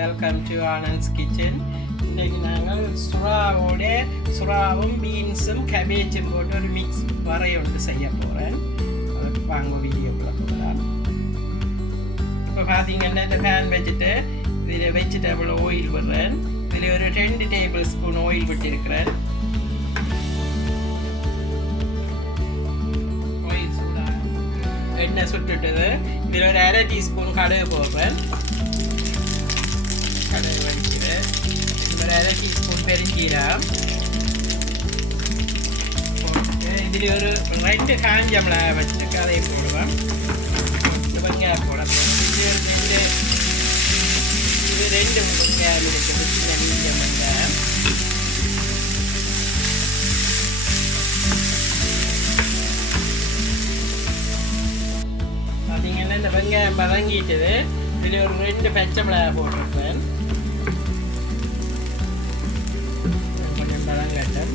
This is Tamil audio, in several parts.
Welcome to Anand's kitchen. இன்றைக்கி நாங்கள் சுறாவும் பீன்ஸும் கேபேஜும் போட்டு ஒரு மிக்ஸ் வரை ஒன்று செய்ய போகிறேன். அதுக்கு வாங்க வீடியோக்குள்ளே போகலாம். இப்போ பார்த்தீங்கன்னா இந்த பேன் வச்சுட்டு இதில் வெஜிடபிள் ஆயில் விடுறேன். இதில் ஒரு 2 டேபிள் ஸ்பூன் ஆயில் விட்டுருக்கிறேன். ஆயில் சூடாக எண்ணெய் சுட்டுட்டது. இதில் ஒரு 1/2 டீஸ்பூன் கடுகு போடுறேன். கடுகு வடிக்குது. இதில் ஒரு 1/2 டீஸ்பூன் பெருஞ்சீரகம் போட்டு இதில் ஒரு 2 காஞ்ச மிளகாய் வச்சுருக்கு, அதையும் போடுவேன். வெங்காயம் போட போகிறேன். இது 2 வெங்காயம் இருக்குது, சின்ன மீடியம் வெங்காயம். பார்த்தீங்கன்னா இந்த வெங்காயம் வதங்கிட்டுது. இதில் ஒரு 2 பச்சை மிளகாய் போட்டிருப்பேன். கொஞ்சம் வதங்கட்டும்.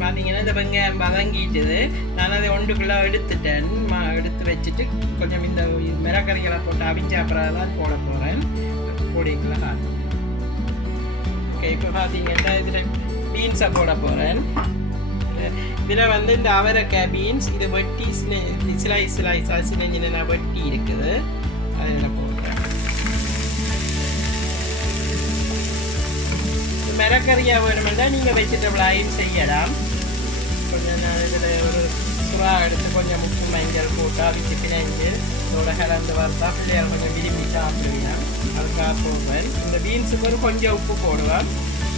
பார்த்தீங்கன்னா இந்த வெங்காயம் வதங்கிட்டுது. நான் அதை ஒன்றுக்குள்ளே எடுத்துட்டேன். எடுத்து வச்சுட்டு கொஞ்சம் இந்த மிளகறிகளை போட்டு அவிஞ்ச அப்புறம் தான் போட போகிறேன். பொடிக்குள்ள ஓகே. இப்போ பார்த்தீங்கன்னா இதில் பீன்ஸை போட போகிறேன். இதில் வந்து இந்த அவரைக்காய் பீன்ஸ் இது வெட்டி சிலைஸாக சின்ன வெட்டி இருக்குது, அதில் போடுறேன். மிளகறியாக வேணுமெண்டா நீங்கள் வெஜிடபிளாயும் செய்யலாம். கொஞ்சம் நான் இதில் ஒரு சுறா எடுத்து கொஞ்சம் உப்பு மஞ்சள் போட்டு அவிச்சு பிணைஞ்சு இதோட கலந்து வறுத்தா பிள்ளையார் கொஞ்சம் விரும்பி சாப்பிடுவீங்க. அதுக்காக போடுவேன். இந்த பீன்ஸுக்கு ஒரு கொஞ்சம் உப்பு போடுவேன்.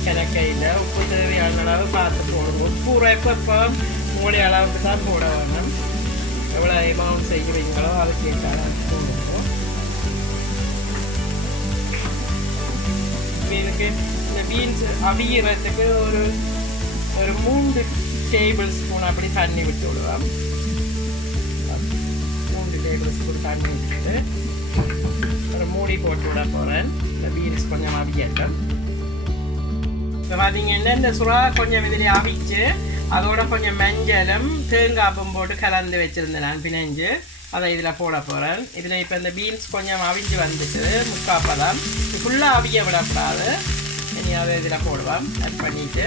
கிணக்கையில் உப்பு தேவையான அளவு பார்த்து போடுவோம். உப்பு எப்போ உங்களுடைய அளவுக்கு தான் போட வேணும். எவ்வளோ அமௌண்ட் செய்வீங்களோ அதுக்கு ஏற்ற போடுவோம். இதுக்கு இந்த பீன்ஸ் அவியறதுக்கு ஒரு 3 டேபிள் ஸ்பூன் அப்படி தண்ணி விட்டு விடுவேன். 3 டேபிள் ஸ்பூன் தண்ணி விட்டுட்டு ஒரு மூடி போட்டு விட போகிறேன். இந்த பீன்ஸ் கொஞ்சம் அவியட்டும். இப்போ பார்த்தீங்கன்னா இந்த சுறா கொஞ்சம் இதில் அவிச்சு அதோட கொஞ்சம் மஞ்சளும் தேங்காப்பும் போட்டு கலந்து வச்சுருந்தேன் நான் பிணைஞ்சு. அதை இதில் போட போகிறேன். இதில் இப்போ இந்த பீன்ஸ் கொஞ்சம் அவிஞ்சு வந்துட்டு முக்காப்பதான். ஃபுல்லாக அவிய விடக்கூடாது. இனி அதை இதில் போடுவேன். ஆட் பண்ணிவிட்டு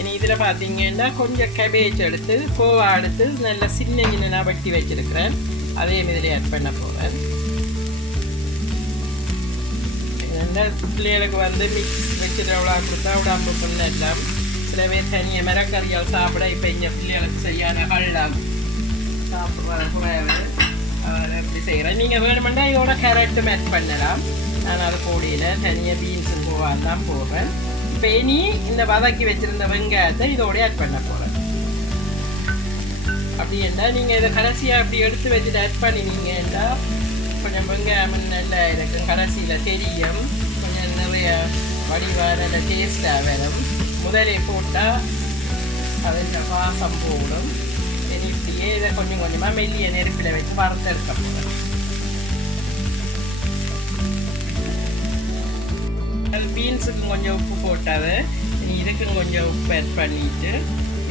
இனி இதில் பார்த்தீங்கன்னா கொஞ்சம் கேபேஜ் எடுத்து கோவா எடுத்து நல்லா சின்ன வெட்டி வச்சுருக்கிறேன். அதையும் இதில் ஆட் பண்ண போகிறேன். பிள்ளைகளுக்கு வந்து மிக்ஸ் வெஜிடபிளாக கொடுத்தா உடம்பு எல்லாம் சில பேர் தனியாக மிளகறியால் சாப்பிட இப்போ இங்கே பிள்ளைகளுக்கு செய்யாத கள்ளம் சாப்பிட்ற குறைவு அப்படி செய்கிறேன். நீங்கள் வேணுமெண்டா இதோட கேரட்டும் ஆட் பண்ணலாம். நான் அது பொடியில் தனியாக பீன்ஸும் கோவால் தான் போடுறேன். இப்போ இனி இந்த வதக்கி வச்சுருந்த வெங்காயத்தை இதோடய ஆட் பண்ண போகிறேன். அப்படி என்றால் நீங்கள் இதை கடைசியாக அப்படி எடுத்து வச்சுட்டு ஆட் பண்ணினீங்கன்னா கொஞ்சம் வெங்காயம் நல்லா இருக்கும். கடைசியில் தெரியும், கொஞ்சம் நிறைய வடிவாக நல்ல டேஸ்ட்டாக வரும். முதலே போட்டால் அதில் வாசம் போடும். சரி, இப்படியே இதை கொஞ்சம் கொஞ்சமாக மெல்லிய நெருப்பில் வச்சு வறுத்தெடுக்க போகிறேன். பீன்ஸுக்கு கொஞ்சம் உப்பு போட்டாது. இனி இதுக்கும் கொஞ்சம் உப்பு ஆட் பண்ணிட்டு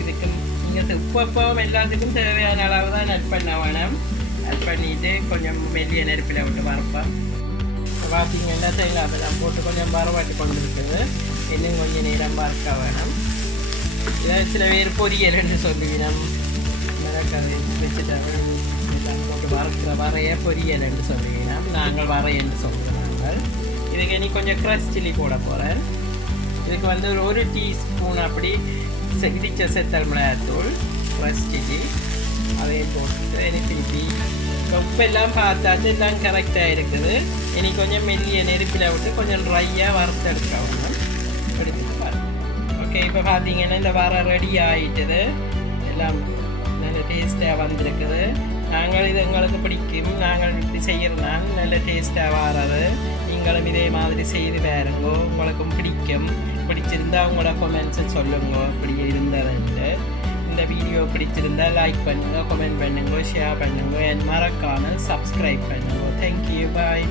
இதுக்கு நீங்கள் உப்பப்பம் எல்லாத்துக்கும் தேவையான அளவு தான் ஆட் பண்ண வேணும். ஆட் பண்ணிவிட்டு கொஞ்சம் மெல்லிய நெருப்பில் விட்டு வறுப்பேன். பார்த்தீங்கன்னா தேங்காய் போட்டு கொஞ்சம் வறுவாட்டி கொண்டு இருக்குது. இன்னும் கொஞ்சம் நேரம் வறுக்க வேணும். இதை சில பேர் பொரியல்னு சொல்லுவினம். மிளகாய் வெஜிடபிள் எல்லாம் போட்டு வறுக்கிற வரைய பொரியல் என்று சொல்லுவினம். நாங்கள் வரையன்னு சொல்லுவோம். நாங்கள் இதுக்கு இனி கொஞ்சம் க்ரஷ் சில்லி போட போகிறேன். இதுக்கு வந்து ஒரு டீஸ்பூன் அப்படி இடித்த செத்தல் மிளகாத்தூள் க்ரஷ் சில்லி அதையும் போட்டு திருப்பி உப்பெல்லாம் பார்த்தாச்சு எல்லாம் கரெக்டாக இருக்குது. இனி கொஞ்சம் மெல்லிய நெருப்பில் விட்டு கொஞ்சம் ட்ரையாக வறுத்தெடுக்கணும். எடுத்துட்டு பாருங்க. ஓகே, இப்போ பார்த்தீங்கன்னா இந்த வர ரெடி ஆகிட்டுது. எல்லாம் நல்ல டேஸ்ட்டாக வந்திருக்குது. நாங்கள் இது எங்களுக்கு பிடிக்கும். நாங்கள் இப்படி செய்கிறனால நல்ல டேஸ்ட்டாக வர்றது. நீங்களும் இதே மாதிரி செய்து பாருங்க, உங்களுக்கும் பிடிக்கும். பிடிச்சிருந்தா உங்களோட கமெண்ட்ஸை சொல்லுங்க இப்படி இருந்ததுன்ட்டு. இந்த வீடியோ பிடிச்சிருந்தா லைக் பண்ணுங்கள், கமெண்ட் பண்ணுங்க, ஷேர் பண்ணுங்க, மறக்காமல் சப்ஸ்கிரைப் பண்ணுங்க. தேங்க்யூ, பாய்.